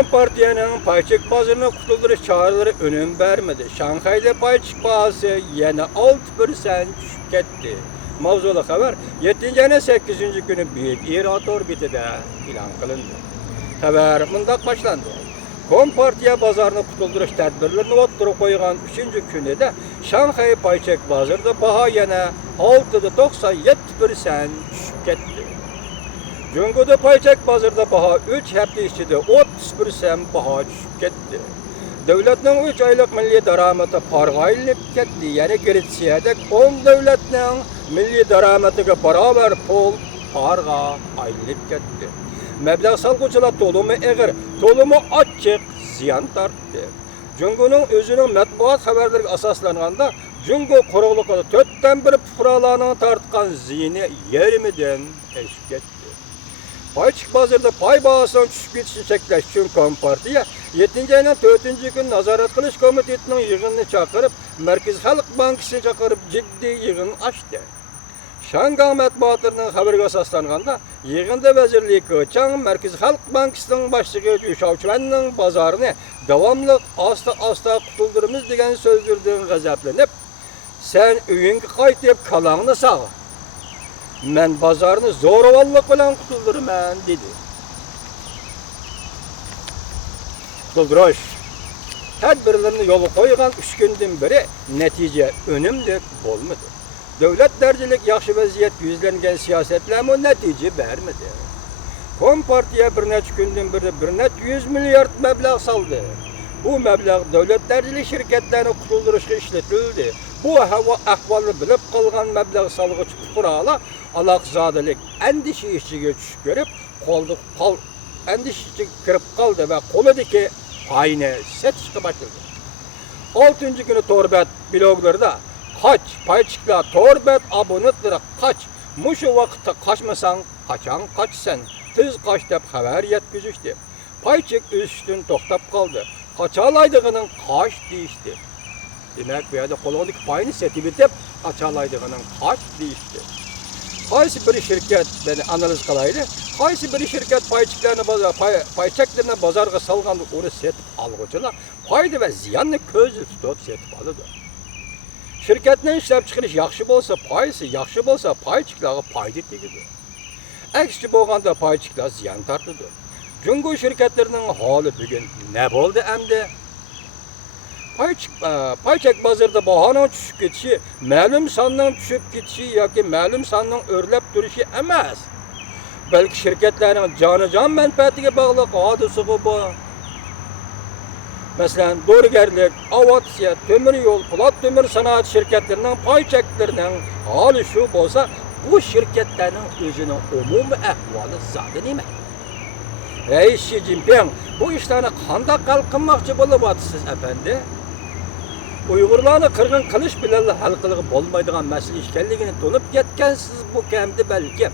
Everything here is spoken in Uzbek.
Kompartiyanın payçık bazarına kurtuluş çağrıları önüm vermedi. Şanghay'da payçık bazı yine 6% düşüp gitti. Mavzulu haber 7. 8. günü büyük İran orbitide ilan kılındı. Haber mındak başlandı. Kompartiya bazarını kurtuluş tedbirlerini oturup koygan 3. günü de Şanghay payçık bazarda baha yine 6,97% düşüp gitti. Cunguda payçak bazarda baha 3 hafta içinde 30% baha düşüp gitti. Devletinin 3 aylık milli daramati parg'ayilib ketdi. Yani Gretsiyada 10 devletning milli daramatiga barobar pul parga aylanib ketdi. Mablag' salg'uvchilar to'limi ig'ir, to'limi ochiq ziyon tortdi. Jungoning o'zining matbuot xabarlariga asoslanganda Jungo quruqligida 4dan 1 fuqarolarning tortgan ziyoni yarmidan oshib ketdi. Payçık bazarda pay bahasının düşüp ketişini çekleş için Kompartiya 7. ayının 4. gün nazaret kılış komitetinin yığınını çakırıp Merkez Halk Bankası'nı çakırıp ciddi yığın açtı. Şangay matbuatlarının haberiga asoslanganda yığında vezirlik Çang Merkez Halk Bankası'nın başlığı Uşavçıvan'ın bazarını devamlı asta kutuldurumuz degan sözlerden gazaplanıp sen uyunga qaytib kalağını sağ. Men bazarını zo'ravonlik bilan qutuldiraman dedi. Qutuldirish tadbirlarini yo'lga qo'ygan 3 kundan beri natija unumli bo'lmadi. Davlat darajalik yaxshi vaziyat yuzlangan siyosatlar bu natija bermadi. Kompartiya bir necha kundan beri 100 milliard mablag' soldi. Bu mablag' davlat darajalik shirkatlarni qutuldirishga ishlatildi. Bu havo ahvolni bilib qolgan mablag' solg'uchi fuqarolar aloqzodalik andishi ichiga tushib kirib qoldi va qo'lidagi payni sotishga boshladi. 6. kuni Torbet bloglarida qoch, paychiqlar Torbet abonetlari qoch, mushu vaqtda qochmasang qachon qochsan, tez qoch deb xabar yetkazishdi. Paychiq o'sishdan to'xtab qoldi. Qacholaydigining qoch deyishdi. Demek bu yerda qo'lidagi payni setib etib, qacholaydigining qoch deyishdi. Qaysi bir shirkat beni analiz qilaydi. Qaysi bir shirkat paychaklarni bozorga solganda uni setib olg'uchilar foyda va ziyonni ko'zda tutib setib oladi. Shirkatning ishlab chiqarish yaxshi bo'lsa, foysi yaxshi bo'lsa, paychiklarga foyda tegadi. Aksicha bo'lganda paychiklar ziyon tortadi. Jungo shirkatlarining holi bugun ne bo'ldi endi? Payçak bazarda bahanın düşüp ketişi, ma'lum sonning düşüp ketişi yoki ma'lum sonning o'rlab turishi emas. Balki shirkatlarning jonajon manfaatiga bog'liq hodisa bu. Masalan, dorigarlik, aviatsiya, temir yo'l, po'lat temir sanoat shirkatlarining paychaklarining holi shu bo'lsa, bu shirkatlarning o'zining umumiy ahvoli zodi nima? Reis Xi Jinping bu ishlarni qanday hal qilmoqchi bo'lyapsiz efendi? Uyg'urlarni qirg'in qilish bilan hal qilib bo'lmaydigan masala ekanligini to'nib ketgansiz bu kamdi balki.